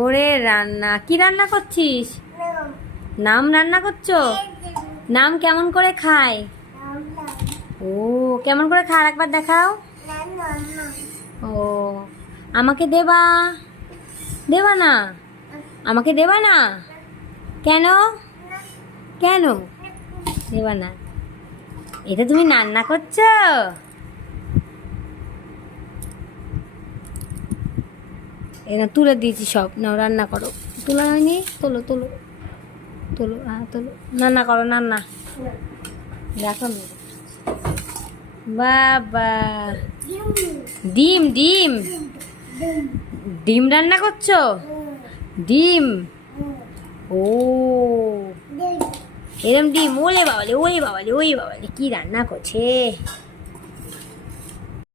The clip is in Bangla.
ওরে রান্না, কি রান্না করছিস? নাম রান্না করছো? নাম কেমন করে খায়? ও, কেমন করে খায় একবার দেখাও। ও, আমাকে দেবা? দেবা না? আমাকে দেবা না? কেন? কেন দেবা না? এটা তুমি রান্না করছো? এটা তুলে দিয়েছি সব, নাও রান্না করো। তোলা হয়নি? তোলো তোলো তোলো, হ্যাঁ তোলো, রান্না করো রান্না। দেখো না বাবা, ডিম ডিম ডিম রান্না করছো? ডিম, ও এরম ডিম, ওলে বাবালে ওলে বাবালে ওই বাবালে কি রান্না করছে।